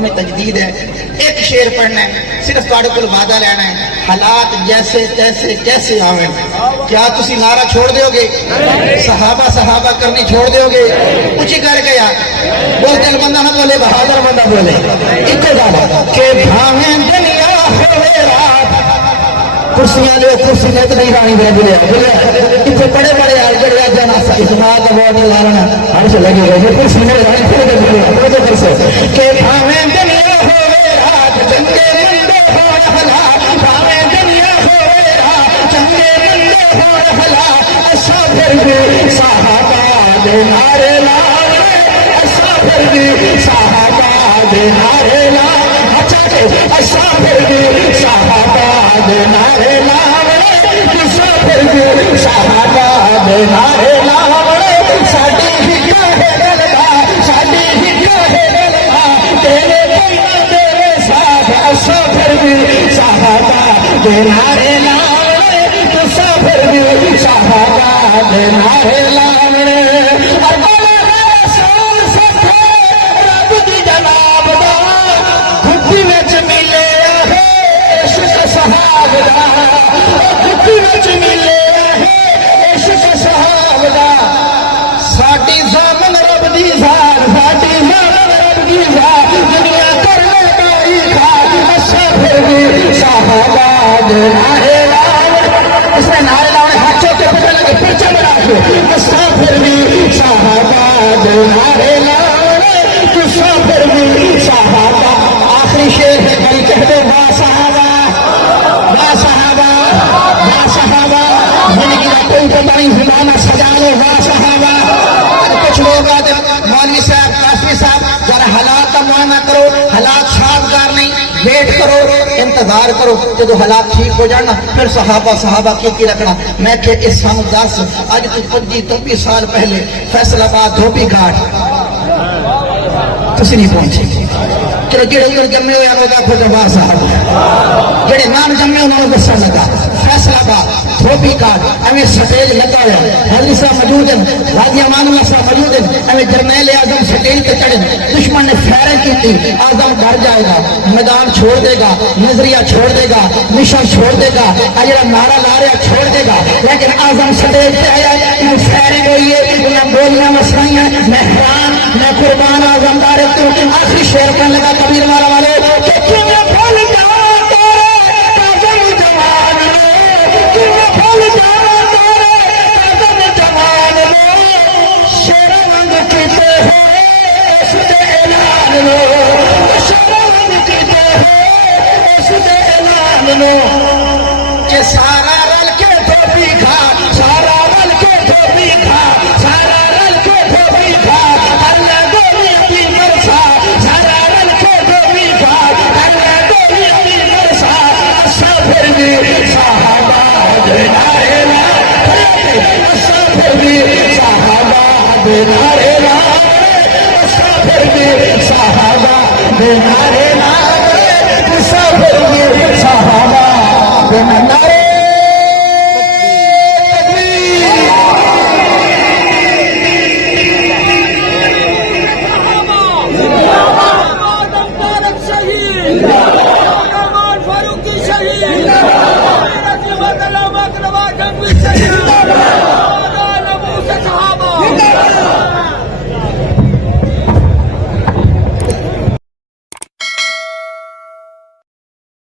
हमें तजदीद है। एक शेर पढ़ना है, सिर्फ तुहाडे कोल वादा लेना है, हालात जैसे तैसे कैसे आवे। क्या तुसी नारा छोड़ दोगे? सहाबा सहाबा करनी छोड़ दोगे? कुछ ही करके यार बोल, दिल बंदा ना बोले, बहादुर बंदा बोले। इको गाना के भावे दुनिया होवे रात, कुर्सियां ले कुर्सी में तो नहीं रानी बोले बोले इतने बड़े बड़े आगे जाना इस्तेमाल का बहुत लाना हर से लगे रहे कुर्सी में रानी फिर बोले कर से के भावे दुनिया होवे रात चंगे मंदे हो हला, भावे दुनिया होवे रात चंगे मंदे हो हला, ऐसा फिर भी सहाबा दे नारे लाए, ऐसा फिर भी सहाबा दे नारे लाए, अच्छा के ऐसा फिर भी सहाबा दे नारे लाए, ऐसा फिर भी सहाबा दे नारे लाए, साडी हिक्का है गलबा, साडी हिक्का है गलबा, तेरे पैया तेरे साथ, ऐसा फिर भी सहाबा दे नारे लाए, ऐसा फिर भी सहाबा दे नारे लाए। इसमें नारे लाने हाथों के पता लगे पीछे बना फिर भी सहाबा दे नारे लाने, फिर भी सहाबा। आखिरी शेर है भाई, कहते वाह सहाबा वाह सहाबा वाह सहाबा, जिंदगी का कोई पता नहीं जुबाना सजा लो वाह सहाबा। कुछ लोग आते मौलवी साहब काफी साहब जरा हालात का मुआयना करो, हालात साफगार नहीं, वेट करो, इंतजार करो, जो हालात ठीक हो जाना फिर सहाबा सहाबा की रखना। मैं के इस सानू 10 अज तो 25-30 साल पहले फैसलाबाद धोबी घाट तुम नहीं पहुंचे। चलो जेड़े उधर जम्मे हो यार खुद वाह साहब, जेड़े नाम जम्मे उन्होंने गुस्सा लगा। फैसलाबाद धोबी घाट एवं स्टेज लगा हुआ, हाजी साहब मौजूद हैं, राजी अमानुल्लाह साहब मौजूद हैं, एवं जरनैल आजम स्टेज पे चढ़े, दुश्मन ने फायरिंग की थी, आजम डर जाएगा, मैदान छोड़ देगा, नजरिया छोड़ देगा, मिशन छोड़ देगा, जरा नारा ला रहा छोड़ देगा, लेकिन आजम स्टेज पे आया, फायरिंग हुई है, उन्हें गोलियां मसराइया, मैं हैरान मैं कुर्बान आजम दारे तो आखिरी शेर कहने लगा कबीर वाला वाले सारा रल के धोबी खा, सारा रल के धोबी खा, सारा रल के धोबी खा, अल्लाह गोली अपनी मरसा, सारा रल के धोबी खा, अल्लाह गोली अपनी मरसा, अच्छा फिर भी सहाबा दे नारे लाए, अच्छा फिर भी सहाबा दे नारे लाए, अच्छा फिर भी सहाबा दे नारे लाए, अच्छा फिर भी सहाबा दे नारे